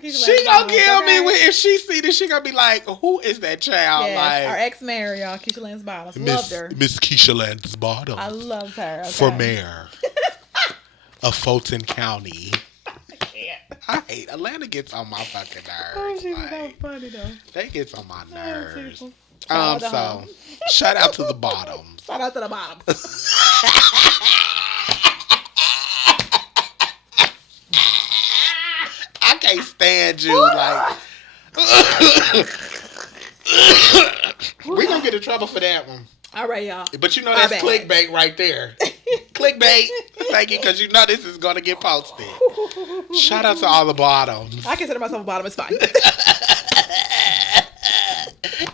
She gonna kill me if she see this. She gonna be like, "Who is that child?" Yes, like our ex-mayor, y'all, Keisha Lance Bottoms. Loved her. Miss Keisha Lance Bottoms. I loved her. Okay. For mayor of Fulton County. I hate Atlanta. Gets on my fucking nerves. Oh, she was so funny though. They gets on my nerves. So shout out to the Bottoms. Shout out to the Bottoms. I can't stand you. Like, we gonna get in trouble for that one. All right, y'all. But you know that's clickbait right there. Clickbait. Thank you, because you know this is gonna get posted. Shout out to all the Bottoms. I consider myself a bottom. It's fine.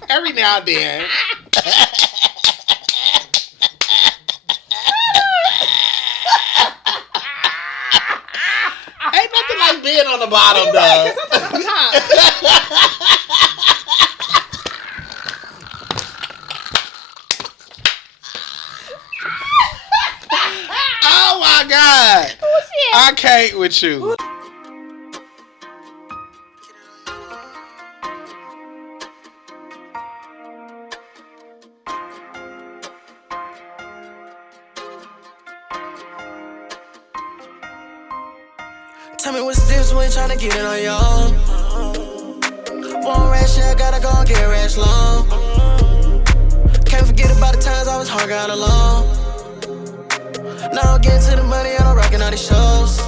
Every now and then. Ain't nothing like being on the bottom, though. Right, 'cause I'm on top. Oh my God. I can't with you. Tell me what's the difference when tryna get it on your own. One rash, yeah, gotta go and get rash long. Can't forget about the times I was hung out alone. Now I'm getting to the money and I'm rocking all these shows.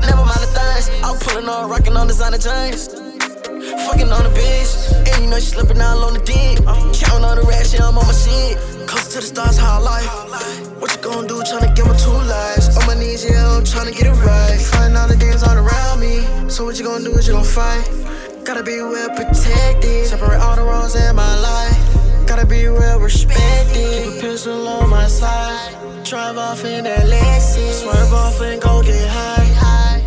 Never mind the things, I'm pulling on, rocking on designer jeans. Fucking on the bitch, and you know she slipping all on the dick. Counting on the rash, yeah, I'm on my shit. Close to the stars, how life. What you gonna do, tryna give my 2 lives? On my knees, yeah, I'm tryna get it right. Fighting all the demons all around me. So what you gonna do is you gon' fight. Gotta be well protected. Separate all the wrongs in my life. Gotta be well respected. Keep a pistol on my side. Drive off in that Lexus. Swerve off and go get high.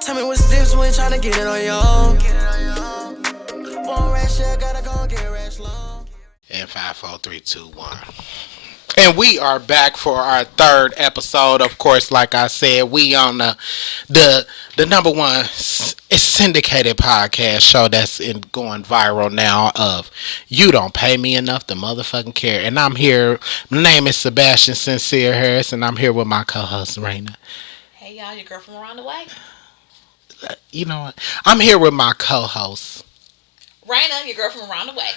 Tell me what's the difference when tryna get it on your own. One rash, yeah, gotta go and get rash long. And 5, 4, 3, 2, 1. And we are back for our 3rd episode. Of course, like I said, we on the number one syndicated podcast show that's going viral now of You Don't Pay Me Enough to Motherfucking Care. And I'm here. My name is Sebastian Sincere Harris, and I'm here with my co-host, Raina. Hey, y'all, your girl from around the way. You know what? I'm here with my co-host. Raina, your girl from around the way.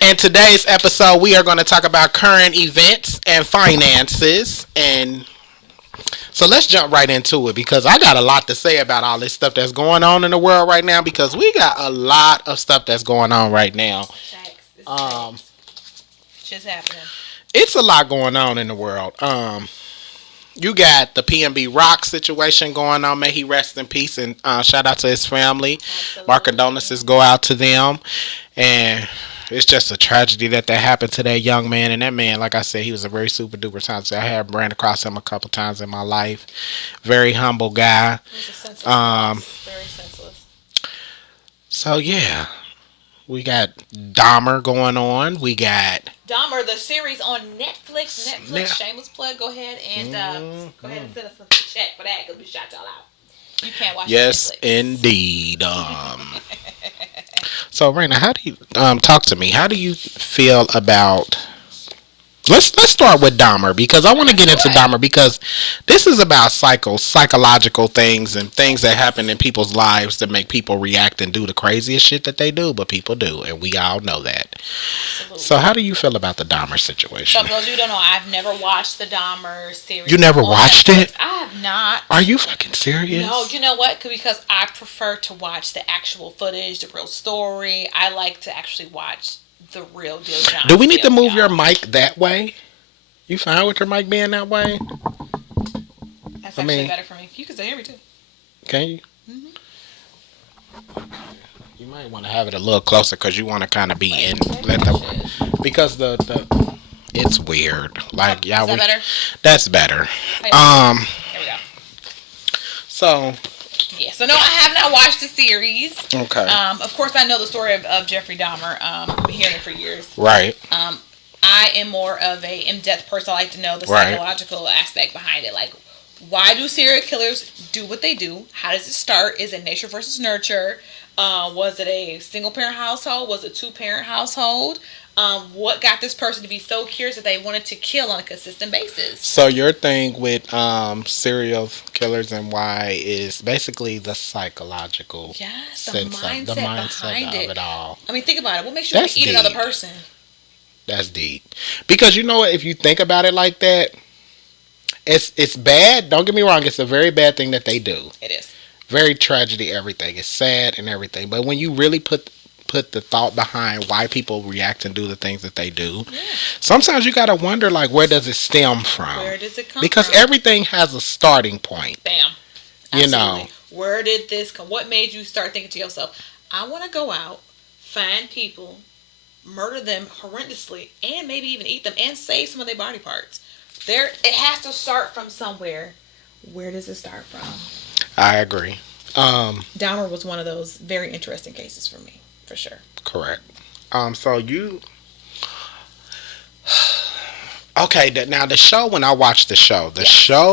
In today's episode, we are going to talk about current events and finances. And so let's jump right into it, because I got a lot to say about all this stuff that's going on in the world right now, because we got a lot of stuff that's going on right now. Shit's happening. It's a lot going on in the world. You got the PNB Rock situation going on. May he rest in peace, and shout out to his family. Absolutely. Our condolences go out to them. And it's just a tragedy that happened to that young man. And that man, like I said, he was a very super duper talented. I have ran across him a couple times in my life. Very humble guy. He was a senseless very senseless. So yeah, we got Dahmer going on. We got Dahmer, the series on Netflix. Shameless plug. Go ahead and send us a check for that, because we shot y'all out. You can't watch yes, Netflix. Indeed. So, Raina, how do you talk to me? How do you feel about? Let's start with Dahmer, because I want to get into Dahmer, because this is about psychological things and things that happen in people's lives that make people react and do the craziest shit that they do, but people do, and we all know that. Absolutely. So how do you feel about the Dahmer situation? So for those of you who don't know, I've never watched the Dahmer series. You never watched it? I have not. Are you fucking serious? No, you know what? Because I prefer to watch the actual footage, the real story. I like to actually watch the real deal. Do we need to move your mic that way? You fine with your mic being that way? That's actually better for me. You can still hear me too. Can you? Mm-hmm. You might want to have it a little closer, because you want to kind of be in. Because the it's weird. Like Is that better? That's better. There we go. So. Yeah, so no, I have not watched the series. Okay. Of course, I know the story of Jeffrey Dahmer. I've been hearing it for years. Right. I am more of a in-depth person. I like to know the Right. psychological aspect behind it. Like, why do serial killers do what they do? How does it start? Is it nature versus nurture? Was it a single-parent household? Was it a two-parent household? What got this person to be so curious that they wanted to kill on a consistent basis? So your thing with serial killers and why is basically the psychological Yes, the sense mindset, of, the mindset behind of it all. I mean, think about it. What makes you want That's to eat another deep. person? That's deep. Because you know what? If you think about it like that, it's bad. Don't get me wrong. It's a very bad thing that they do. It is. Very tragedy, everything. It's sad and everything. But when you really put the thought behind why people react and do the things that they do, sometimes you got to wonder, like, where does it stem from? Where does it come Because from? everything has a starting point. Bam. You Absolutely. know. Where did this come? What made you start thinking to yourself, I want to go out, find people, murder them horrendously, and maybe even eat them and save some of their body parts? It has to start from somewhere. Where does it start from? I agree. Dahmer was one of those very interesting cases for me, for sure. Correct. So you... Okay, now the show, when I watched the show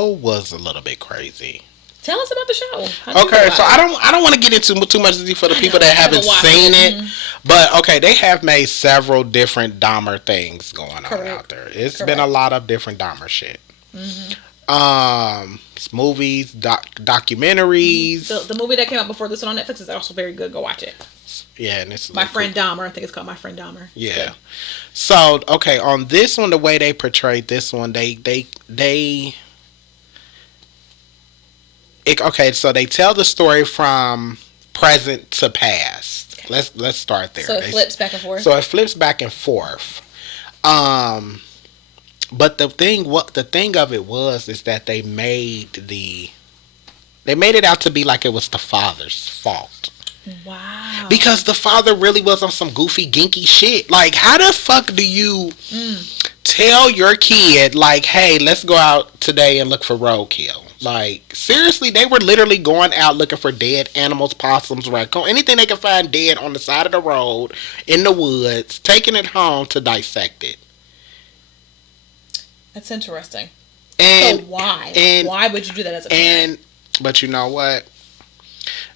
was a little bit crazy. Tell us about the show. How'd you Okay, feel so about I don't want to get into too much for the people that haven't watched seen it. it, but okay, they have made several different Dahmer things going on Correct. out there. It's Correct. been a lot of different Dahmer shit. Movies, documentaries. The movie that came out before this one on Netflix is also very good. Go watch it. Yeah, and it's My Friend Dahmer. I think it's called My Friend Dahmer. It's Yeah. good. So okay, on this one, the way they portrayed this one, okay, so they tell the story from present to past. Let's start there. So it flips back and forth. So it flips back and forth. But the thing of it is that they made it out to be like it was the father's fault. Wow. Because the father really was on some goofy, ginky shit. Like, how the fuck do you tell your kid, like, hey, let's go out today and look for roadkill? Like, seriously, they were literally going out looking for dead animals, possums, raccoon, anything they could find dead on the side of the road, in the woods, taking it home to dissect it. That's interesting. And So why? and- Why would you do that as a parent? But you know what?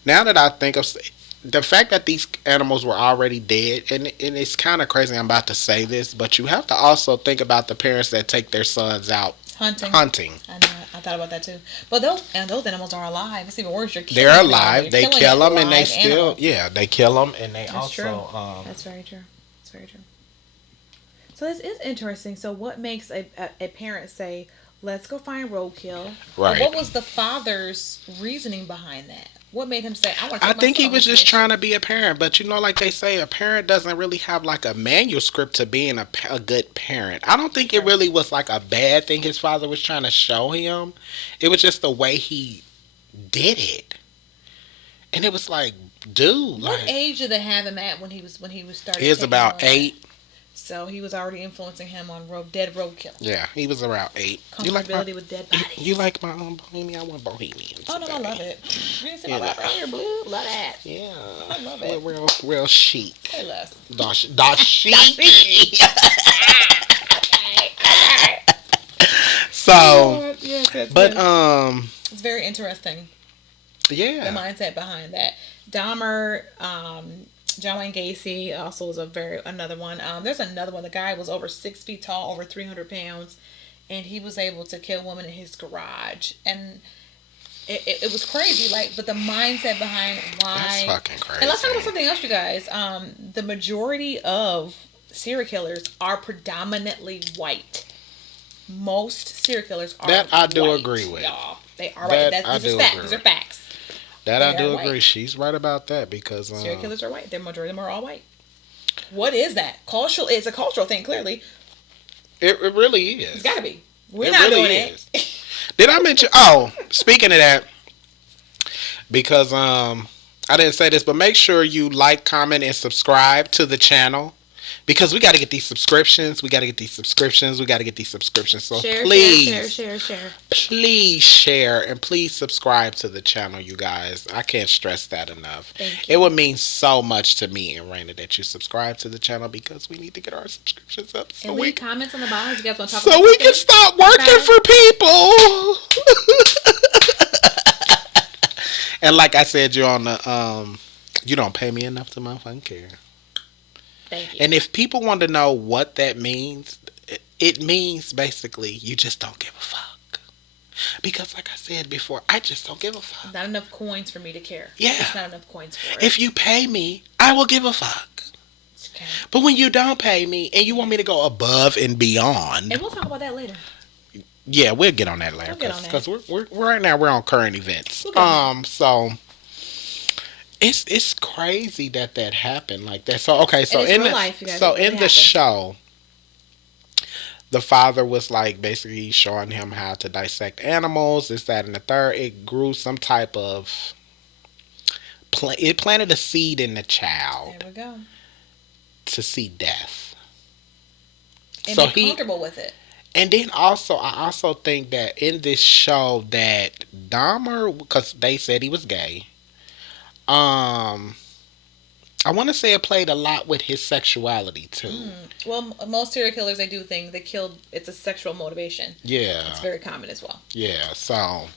Now that I think of the fact that these animals were already dead, and it's kind of crazy I'm about to say this, but you have to also think about the parents that take their sons out hunting. I know. I thought about that too. But those animals are alive. It's even worse. They're alive. They killing kill an them, and they alive still, animal. they kill them, and they That's also. true. That's very true. That's very true. So this is interesting. So what makes a parent say, let's go find roadkill? Right. What was the father's reasoning behind that? What made him say, I want to I take my think he son was on just this trying to be a parent, but you know, like they say, a parent doesn't really have like a manuscript to being a good parent. I don't think it really was like a bad thing his father was trying to show him. It was just the way he did it, and it was like, dude, What like age did they have him at when he was starting? he was about 8. So he was already influencing him on dead roadkill. Yeah, he was around 8. You like my, Comfortability with dead bodies. you like my Bohemian? I want Bohemian. Oh no, I love it. You didn't see my rap right here, blue. Love that. Yeah, I love it. Real chic. Say less. Da chic. So, Yes, but it's very interesting. yeah. The mindset behind that. Dahmer, John Wayne Gacy also was another one. There's another one. The guy was over 6 feet tall, over 300 pounds, and he was able to kill a woman in his garage. And it was crazy. Like, but the mindset behind why. That's fucking crazy. And let's talk about something else, you guys. The majority of serial killers are predominantly white. Most serial killers are That I do white, agree with. y'all. They are That white. I These do are facts. agree These are with. facts. That They I do are agree. white. She's right about that because Serial killers are white. The majority of them are all white. What is that? It's a cultural thing, clearly. it really is. It's got to be. We're It not really doing is. it. Did I mention? Oh, speaking of that, because I didn't say this, but make sure you like, comment, and subscribe to the channel because we got to get these subscriptions. We got to get these subscriptions. We got to get these subscriptions. So Share, please, share. please share and please subscribe to the channel, you guys. I can't stress that enough. Thank you. It would mean so much to me and Raina that you subscribe to the channel because we need to get our subscriptions up. So And we leave comments on the bottom if you guys want to talk so about we something. can stop working Okay. for people. And like I said, you're on the you don't pay me enough to motherfucking care. Thank you. And if people want to know what that means, it means basically you just don't give a fuck. Because like I said before, I just don't give a fuck. Not enough coins for me to care. Yeah. There's not enough coins for it. If you pay me, I will give a fuck. Okay. But when you don't pay me and you want me to go above and beyond, And we'll talk about that later. yeah, we'll get on that later. We'll get on that. Because we're right now we're on current events. We'll get on So it's crazy that happened like that. So okay, so And it's in real the life, you guys. so It really in the happened. show, the father was like basically showing him how to dissect animals, this, that, and the third. It grew some type of it planted a seed in the child There we go. to see death. And So be comfortable with it. And then also, I also think that in this show that Dahmer, because they said he was gay, I want to say it played a lot with his sexuality too. Well, most serial killers, they do think they killed. It's a sexual motivation. Yeah, It's very common as well. yeah. So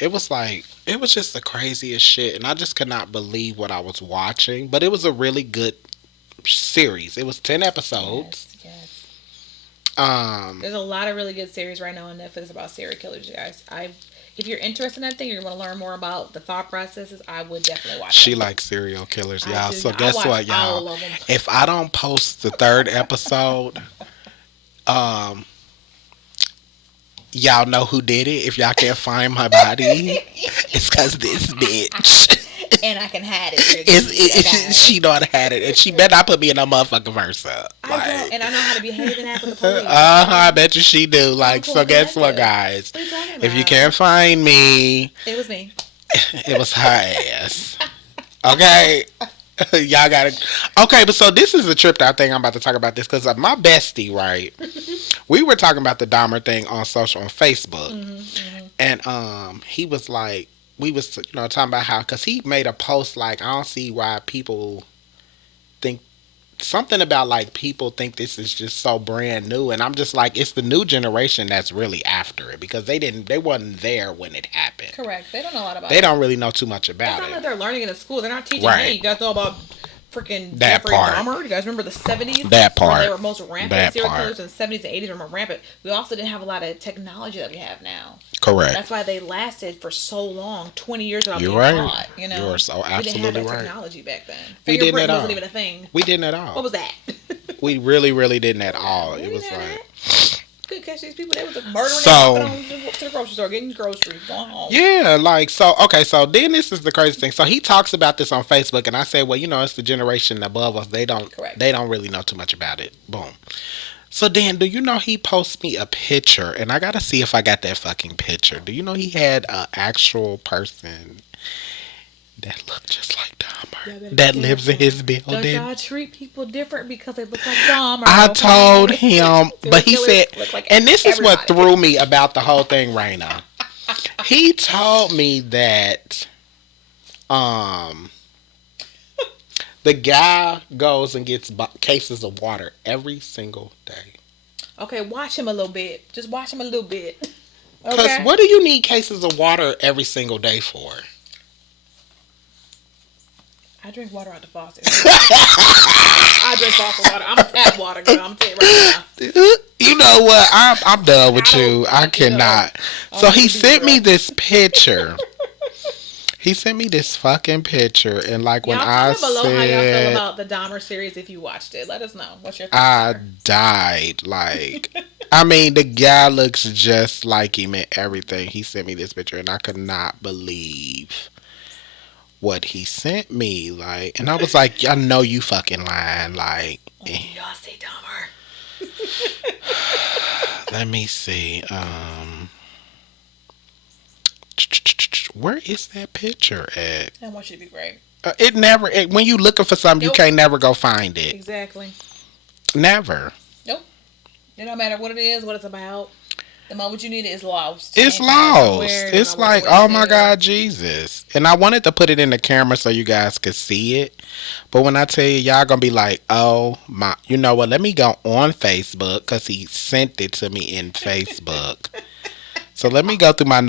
it was like it was just the craziest shit, and I just could not believe what I was watching. But it was a really good series. It was 10 episodes. Yes. Um, There's a lot of really good series right now on Netflix about serial killers, you guys. If you're interested in that thing, you want to learn more about the thought processes, I would definitely watch she it. likes serial killers, I y'all. do. So I guess watch what, y'all? all of them. If I don't post the third episode, y'all know who did it. If y'all can't find my body, it's because this bitch. And I can hide it. She know how to have it, and she better not put me in a motherfucking verse up. I don't, and I know how to behave and act with the police. I bet you she do. Like, so cool, guess what, good. guys? What are you talking If you about? can't find me, It was me. it was her ass. Okay? Y'all gotta. Okay, but so this is a tripped out thing. I'm about to talk about this because my bestie, right? We were talking about the Dahmer thing on Facebook, and he was like, we was talking about how because he made a post like, I don't see why people think something about like people think this is just so brand new, and I'm just like, it's the new generation that's really after it because they wasn't there when it happened. Correct. They don't know a lot about They it. don't really know too much about It's not like it. they're learning it in school. They're not teaching Right. me. You guys know about freaking That Jeffrey part. Dahmer? You guys remember the 70s? That Where part. they were most rampant. That Serial part. killers in the 70s and 80s were more rampant. We also didn't have a lot of technology that we have now. Correct. That's why they lasted for so long, 20 years without You're being right. caught. You know, You are so we didn't have absolutely that right. technology back then. We didn't Fingerprint at all. wasn't even a thing. We didn't at all. What was that? We really, really didn't at all. We It was didn't have like, that. Could catch these people. They was murdering So- them, walking on to the grocery store, getting groceries, going home. yeah, like, so, okay, so then this is the crazy thing. So he talks about this on Facebook, and I said, well, it's the generation above us. They don't really know too much about it. Boom. So then, do you know he posts me a picture, and I got to see if I got that fucking picture. Do you know he had an actual person that looked just like Dahmer, that lives in his Does building? God treat people different because they look like Dahmer? I okay? told him, but he Serial said, killers look like and this is what everybody. threw me about the whole thing, Raina. He told me that the guy goes and gets cases of water every single day. Okay, watch him a little bit. Just watch him a little bit. Because Okay. what do you need cases of water every single day for? I drink water out the faucet. I drink faucet water. I'm a tap water girl. I'm telling you right now. You know what? I'm done with you. I don't- cannot. I So don't he be sent me real. this picture. He sent me this fucking picture, and like when Y'all I comment below how y'all feel said about the Dahmer series if you watched it. Let us know. What's your I thoughts? died, like, I mean, the guy looks just like him and everything. He sent me this picture, and I could not believe what he sent me. Like, and I was like, I know you fucking lying. Like, Y'all say Dahmer. let me see. Where is that picture at? I want you to be great. When you looking for something, you Nope. can't never go find it. Exactly. Never. Nope. It don't matter what it is, what it's about. The moment you need it is lost. It's Ain't found lost. nowhere, It's don't know like, where oh it's my at. God, Jesus. And I wanted to put it in the camera so you guys could see it. But when I tell you, y'all gonna be like, oh my, you know what? Let me go on Facebook because he sent it to me in Facebook. So let me go through my